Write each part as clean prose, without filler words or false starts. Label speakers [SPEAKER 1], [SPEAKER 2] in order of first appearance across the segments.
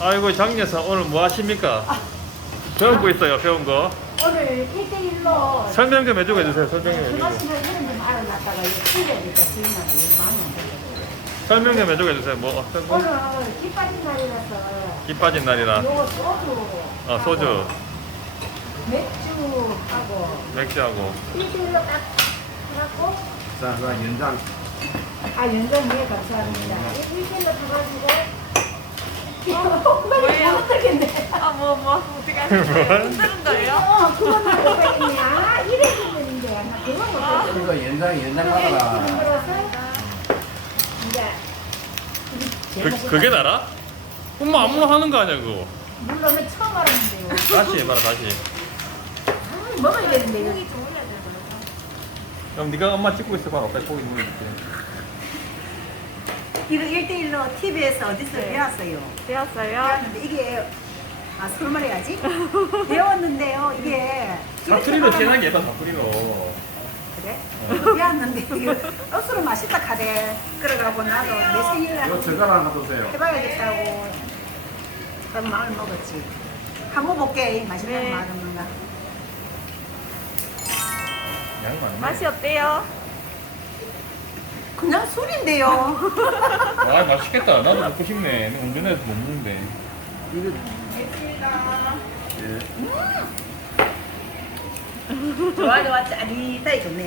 [SPEAKER 1] 아이고 장여사 오늘 뭐 하십니까? 배운 거 있어요, 배운 거.
[SPEAKER 2] 오늘 1대1로
[SPEAKER 1] 설명 좀 해주고 해주세요, 설명 좀 해주고.
[SPEAKER 2] 그것을 이런 좀 알아놨다가 이거 틀려니까 주인한테 마음에 안 들어요.
[SPEAKER 1] 설명 좀 해주고 해주세요, 뭐 어떤 거?
[SPEAKER 2] 오늘 기 빠진 날이라서
[SPEAKER 1] 기 빠진 날이라.
[SPEAKER 2] 요거 소주
[SPEAKER 1] 소주,
[SPEAKER 2] 맥주하고
[SPEAKER 1] 맥주하고.
[SPEAKER 2] 1대1로 딱 해갖고
[SPEAKER 3] 자, 연장.
[SPEAKER 2] 연장 예 감사합니다. 1대1로 타가지고 빨리 잘못하겠네.
[SPEAKER 4] 어떻게 하세요? 흔드는 거예요?
[SPEAKER 2] 그거는 못하겠네. 이래 했는데 나 그거 못하겠네.
[SPEAKER 3] 이거 연장 받아라.
[SPEAKER 2] 힘들어서 이제
[SPEAKER 1] 그게 나라? 엄마 아무나 하는 거 아니야 그거?
[SPEAKER 2] 물론 처음 알았는데요.
[SPEAKER 1] 다시 해봐라 다시.
[SPEAKER 2] 먹어야겠는데
[SPEAKER 4] 고기 좋으셔야 되고요.
[SPEAKER 1] 그럼 네가 엄마 찍고 있어 봐라. 고기 눌러줄게.
[SPEAKER 5] 이거 1대1로 TV에서 어디서 배웠어요.
[SPEAKER 4] 되었어요?
[SPEAKER 5] 배웠는데 이게 술 말해야지. 배웠는데요. 이게
[SPEAKER 1] 사투리로 진하게 해봐 사투리로.
[SPEAKER 5] 그래? 배웠는데 이거 억수로 맛있다 카대. 그래가고 나도 내 생일날
[SPEAKER 3] 이거 젓가락 하나 주세요.
[SPEAKER 5] 해봐야겠다고 그런 마음을 먹었지. 한번 볼게 맛있다는
[SPEAKER 4] 네.
[SPEAKER 5] 마음인가.
[SPEAKER 1] 양 많네.
[SPEAKER 4] 맛이 어때요?
[SPEAKER 5] 그냥 술인데요.
[SPEAKER 1] 아 맛있겠다. 나도 먹고 싶네. 근데 운전해서 못 먹는데.
[SPEAKER 3] 이거
[SPEAKER 5] 좋아 짜릿하게 좋네.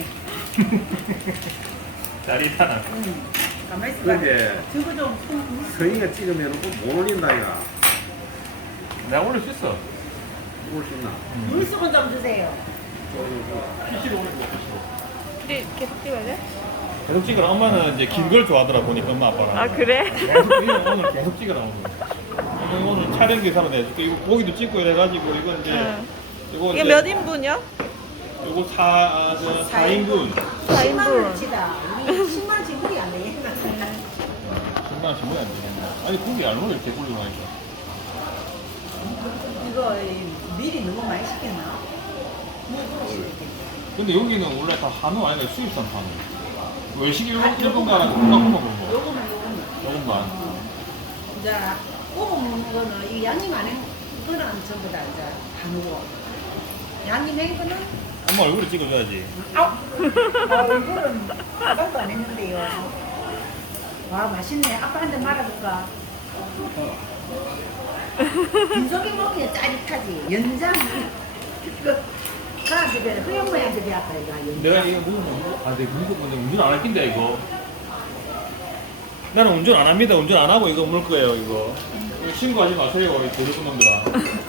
[SPEAKER 1] 짜릿하나.
[SPEAKER 5] 가만히 있어봐.
[SPEAKER 3] 근데
[SPEAKER 5] 저거 좀
[SPEAKER 3] 서희가 찍으면 꼭못 올린다 이가.
[SPEAKER 1] 내가 올릴 수 있어.
[SPEAKER 3] 올 수 있나?
[SPEAKER 5] 물수건 좀 주세요.
[SPEAKER 1] PC로 올리고 PC로.
[SPEAKER 4] 우리 계속 찍어야 돼?
[SPEAKER 1] 계속 찍으라. 엄마는 이제 긴 걸 좋아하더라 보니까 엄마 아빠랑.
[SPEAKER 4] 아 그래?
[SPEAKER 1] 계속 오늘 계속 찍으라 오늘 촬영 기사로 내줄게. 이거 고기도 찍고 이래가지고 이거 이제
[SPEAKER 4] 응.
[SPEAKER 1] 이거
[SPEAKER 4] 이게 몇 인분이요?
[SPEAKER 1] 이거 4인분.
[SPEAKER 5] 10만
[SPEAKER 4] 4인분.
[SPEAKER 5] 원치다. 우리 10만 원치 무리 안 돼.
[SPEAKER 1] 10만 원 주면 안 되겠네. 아니 고기 안 올려 이렇게 굴리고 하니까.
[SPEAKER 5] 이거 미리 너무 많이 시켰나?
[SPEAKER 1] 근데 여기는 원래 다 한우 아니라 수입산 한우. 외식 일본 가라고 볶아먹는 거. 요것만.
[SPEAKER 5] 이제 구워 먹는 거는 이 양이 많은 거는 전부 다 이제 한우고 양이 낸 거는
[SPEAKER 1] 엄마 얼굴에 찍어줘야지.
[SPEAKER 5] 얼굴은 아까도 안 했는데요. 와 맛있네. 아빠한테 말아줄까? 빈속에 먹으면 짜릿하지. 연장 가한테 흐영모양한테 배웠다 이거 연장.
[SPEAKER 1] 내가 이거 먹으면 내가 운전 안 할 낀데 이거. 나는 운전 안 합니다. 운전 안 하고 이거 먹을 거예요 이거. 이거 신고하지 마세요 이 대륙 놈들아.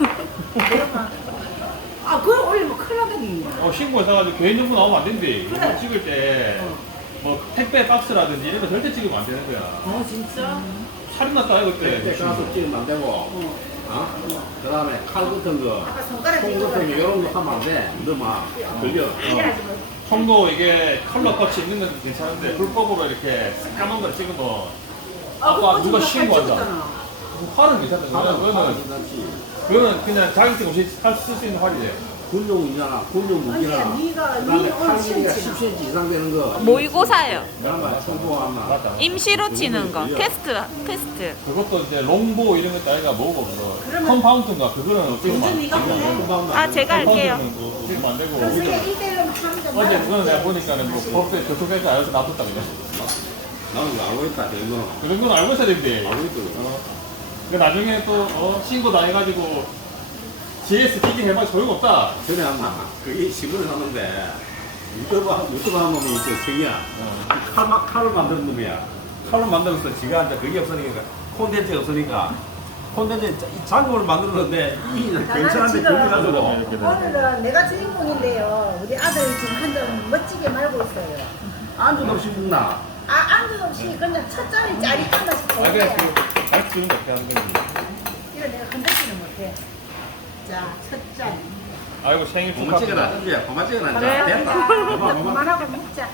[SPEAKER 5] 그걸 올리면 큰일 나더니.
[SPEAKER 1] 신고해서 개인정보 나오면 안 된대. 이거
[SPEAKER 5] 그래.
[SPEAKER 1] 찍을 때 뭐 택배 박스라든지 이런 거 절대 찍으면 안 되는 거야.
[SPEAKER 5] 진짜?
[SPEAKER 1] 살인 났다 이거
[SPEAKER 3] 그때
[SPEAKER 1] 때.
[SPEAKER 3] 가서 찍으면 안 되고. 그 다음에 칼 같은 거,
[SPEAKER 5] 아까 손가락
[SPEAKER 3] 콩 같은 거 이런 거 하면 안 돼. 너 막 걸려.
[SPEAKER 5] 이래야지 뭐.
[SPEAKER 1] 청도 이게 컬러 컷이 있는 건 괜찮은데 불법으로 이렇게 까만 걸 찍으면 아빠 누가 신고한다. 활은 괜찮다. 그거는 그냥 자격증 없이 쓸 수 있는 활이래.
[SPEAKER 3] 군용이잖아. 군용 무기라.
[SPEAKER 5] 네가
[SPEAKER 3] 그 다음에
[SPEAKER 5] 네 오늘
[SPEAKER 3] 칼 길이가
[SPEAKER 5] 치우치나.
[SPEAKER 3] 10cm 이상 되는 거.
[SPEAKER 4] 모의고사예요.
[SPEAKER 3] 그러면 청구하면
[SPEAKER 1] 맞다.
[SPEAKER 4] 임시로 치는 거. 테스트.
[SPEAKER 1] 그것도 이제 롱보 이런 것도 아니가 뭐고 그거.
[SPEAKER 5] 그러면-
[SPEAKER 1] 컴파운드인가 그거는 어떻게
[SPEAKER 5] 완전
[SPEAKER 1] 안
[SPEAKER 5] 네가 해.
[SPEAKER 4] 아 제가 할게요.
[SPEAKER 1] 찍으면 안 되고.
[SPEAKER 5] 그래서 그냥 1대1로 하면 좀
[SPEAKER 1] 어제 그거는 내가 보니까는 뭐 법에 접촉해서 알아서 놔뒀다 그냥.
[SPEAKER 3] 나는 이거 알고 있다. 이거
[SPEAKER 1] 그런 건 알고 있어야 되는데.
[SPEAKER 3] 알고 있거든.
[SPEAKER 1] 그 나중에 또 신고 당해가지고 GS 기기 해봐 소용없다.
[SPEAKER 3] 전에 한번 그게 신문을 하는데 유튜브 한 놈이 있죠. 성이야. 칼을 만드는 놈이야. 칼을 만들어서 지가 이제 그게 없으니까 콘텐츠가 없으니까 콘텐츠 이 작업을 만들었는데 이 괜찮은데
[SPEAKER 5] 지금
[SPEAKER 3] 그렇게 가지고
[SPEAKER 5] 오늘은 내가 주인공인데요. 우리 아들 지금 한 점 멋지게 말고 있어요.
[SPEAKER 3] 안주도 없이 먹나?
[SPEAKER 5] 안주 없이 그냥 첫 잔이 짜릿한 맛이
[SPEAKER 1] 아 그래
[SPEAKER 5] 좋은데
[SPEAKER 1] 그 가르쳐주는 거 어떻게 하는 건지.
[SPEAKER 5] 이거 내가 건드리는 못해. 자, 첫 잔.
[SPEAKER 1] 아이고 생일
[SPEAKER 3] 고만 찍어라.
[SPEAKER 1] 축하합니다.
[SPEAKER 3] 이제 고만 찍어라.
[SPEAKER 4] 그래?
[SPEAKER 3] 됐다. 고만
[SPEAKER 5] 그만하고 먹자.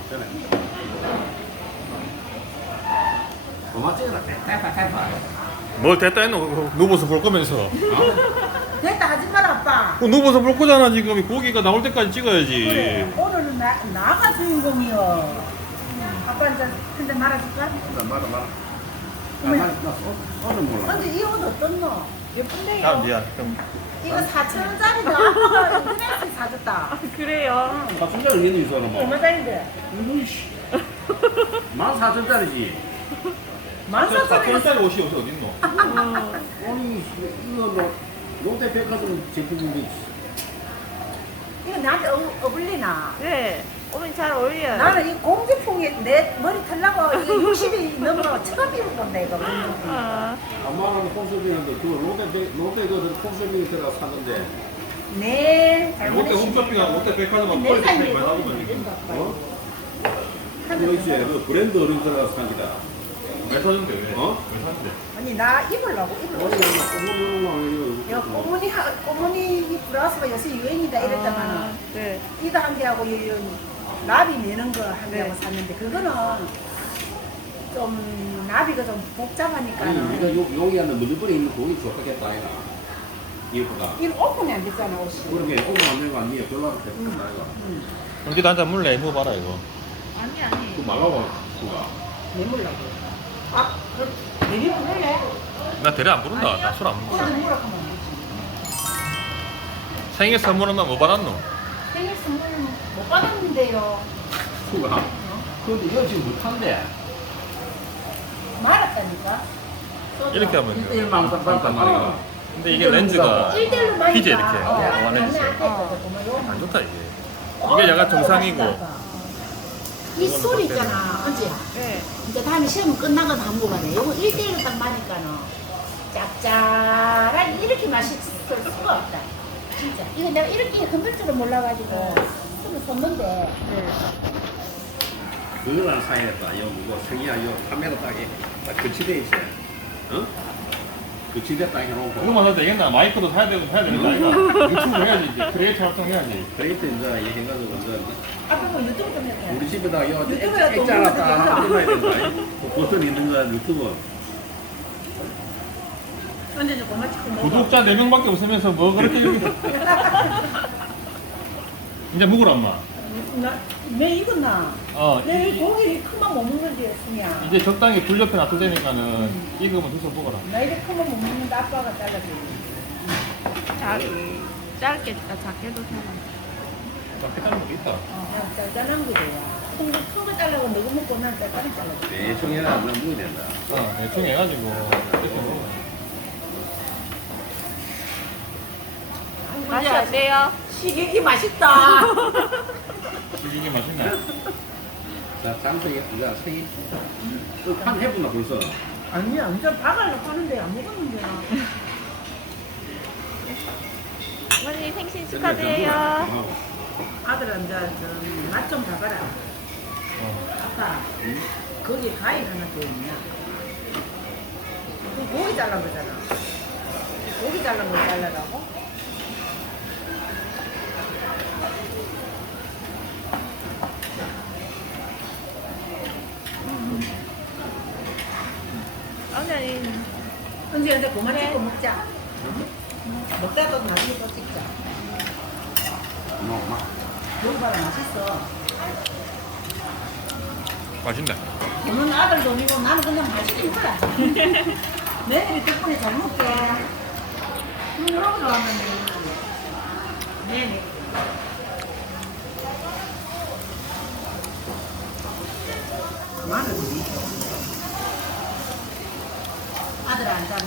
[SPEAKER 3] 고만 찍어라. 됐다.
[SPEAKER 1] 뭘 됐다 했노? 누워서 볼 거면서.
[SPEAKER 5] 됐다 하지 마라 아빠.
[SPEAKER 1] 누워서 볼 거잖아 지금. 고기가 나올 때까지 찍어야지.
[SPEAKER 5] 그래. 오늘은 나가 주인공이여. 아빠 이제 근데 말아줄까?
[SPEAKER 3] 말아. 나 오늘 몰라.
[SPEAKER 5] 근데 이 옷 어떻노? 예쁜데요.
[SPEAKER 1] 아 미안. 좀
[SPEAKER 5] 이거 4,000원짜리도 아빠가 인터넷에 사줬다.
[SPEAKER 4] 그래요.
[SPEAKER 3] 사춘자를 얘는 있어 뭐.
[SPEAKER 5] 얼마짜리인데?
[SPEAKER 3] 이씨. 14,000원짜리지.
[SPEAKER 5] 14,000원짜리.
[SPEAKER 1] 4천원짜리 옷이 어디 있노?
[SPEAKER 3] 아니 이거 뭐 롯데백화점 제품인데
[SPEAKER 5] 이거 나한테 어울리나?
[SPEAKER 4] 네. 어머니 잘 어울려요.
[SPEAKER 5] 나는 이 공주풍이 내 머리 털라고 이 60이 넘어 처음 입은 건데 이거.
[SPEAKER 4] 아,
[SPEAKER 3] 안마라는 홈쇼핑인데 그 롯데 그 홈쇼핑에 들어가 샀는데
[SPEAKER 5] 네.
[SPEAKER 1] 롯데 홈쇼핑하고 롯데 백화점하고 퀄리티 차이 많이 나거든 지금.
[SPEAKER 3] 어? 그렇지 그 브랜드 어른 들어가서 산 기다.
[SPEAKER 1] 왜 사는데 왜?
[SPEAKER 3] 어?
[SPEAKER 1] 왜 사는데?
[SPEAKER 5] 아니 나 입으려고 이거 꼬무니 이 브라우스가 요새 유행이다 이랬다가는
[SPEAKER 4] 아, 네.
[SPEAKER 5] 이거 한 개하고 요 나비 내는 거 한 개하고
[SPEAKER 4] 네.
[SPEAKER 5] 샀는데 그거는 좀 나비가 좀
[SPEAKER 3] 아니
[SPEAKER 5] 복잡하니까는
[SPEAKER 3] 우리가 여기 하는 물건에 있는 돈이 좋겠다 아이가. 이거보다.
[SPEAKER 5] 이거 오픈이 안 됐잖아 옷이.
[SPEAKER 3] 그러게 오늘 안 되면 안 돼. 별로 안 됐다 아이가.
[SPEAKER 1] 어디다 앉아 물래 뭐 봐라 이거.
[SPEAKER 3] 그 말라봐 그가.
[SPEAKER 5] 내물라고. 아, 내리면 할래?
[SPEAKER 1] 나 대래 안 부른다. 나 술 안 먹어.
[SPEAKER 5] 그거 내물라고 하면 안 되지.
[SPEAKER 1] 생일 선물하면 뭐 받았노?
[SPEAKER 5] 생일 선물 못 받았는데요.
[SPEAKER 3] 그가. 근데 이거 지금 못한대.
[SPEAKER 5] 말았다니까.
[SPEAKER 1] 이렇게 하면 돼요.
[SPEAKER 3] 1만 받단 말이야.
[SPEAKER 1] 근데 이게 렌즈가
[SPEAKER 5] 1대1로 많이
[SPEAKER 1] 피지 이렇게 완 렌즈. 안 좋다 이게. 이게 약간 정상이고.
[SPEAKER 5] 이 소리 있잖아, 언제?
[SPEAKER 4] 네.
[SPEAKER 5] 이제 다음에 시험 끝나고 한번 가네. 요거 1대1로 딱 마니까는 짭짤한 이렇게 맛있을 수가 없다. 진짜. 이거 내가 이렇게 흔들 줄은 몰라가지고 손을 썼는데.
[SPEAKER 3] 그거랑 사야겠다. 이거 이거 생이야 이거 카메라 딱에 딱 거치돼 있어. 어? 거치돼 딱 해놓고.
[SPEAKER 1] 그거만 해도 되겠나? 마이크도 사야 되는 거 아이가? 유튜브 해야지 이제 크리에이터 활동 해야지.
[SPEAKER 3] 그레이트 이제 이 해가지고 이제
[SPEAKER 5] 앞에 뭐 유튜브 좀 해야
[SPEAKER 3] 우리 집에다가 이거
[SPEAKER 5] 유튜브에
[SPEAKER 3] 액자나
[SPEAKER 5] 또
[SPEAKER 3] 딱 해놔야 된다. 그 버튼 있는 거야 유튜브.
[SPEAKER 5] 근데 좀 고마치 먹어.
[SPEAKER 1] 구독자 4명밖에 없으면서 뭐 그렇게 이제 먹으라 엄마.
[SPEAKER 5] 내 익었나? 내 고기를 큰만 못 먹는데 했으냐.
[SPEAKER 1] 이제 적당히 불 옆에 놔두자니까는 익으면 드셔 먹어라.
[SPEAKER 5] 나 이렇게 큰만 못 먹는데 아빠가 잘라줘.
[SPEAKER 4] 짧게, 작게도 사람.
[SPEAKER 1] 깨달은 거 있다.
[SPEAKER 5] 짤짤한 거야. 큰거 잘라고 너가 먹고 난 짤짤이 잘라줘.
[SPEAKER 3] 대충 해라 안 먹어야 된다.
[SPEAKER 1] 대충 해가지고 이렇게 먹어.
[SPEAKER 4] 맛이 어때요?
[SPEAKER 5] 시객이 맛있다.
[SPEAKER 1] 이게 맛있네.
[SPEAKER 3] 자 장성이 이제 생이 한 해보나 벌써.
[SPEAKER 5] 아니야, 완전 박알로 파는데 안 먹었는데.
[SPEAKER 4] 어머니 생신 축하드려요.
[SPEAKER 5] 아들은 이제 맛 좀 봐봐라. 아빠, 거기 과일 하나 더 있냐? 그 고기 잘란 거잖아. 고기 잘란 거 잘라라고?
[SPEAKER 4] 어머니,
[SPEAKER 5] 언제 언제 그만 찍고 먹자. 먹다 또 나중에 또 찍자.
[SPEAKER 3] 뭐 막.
[SPEAKER 5] 여기 봐라, 맛있어.
[SPEAKER 1] 맛있네.
[SPEAKER 5] 너는 아들 돈이고 나는 그냥 맛있게 먹어라. 내일이 덕분에 잘 먹게. 이러고 하면 네네. 마늘 우리 아들 안 자.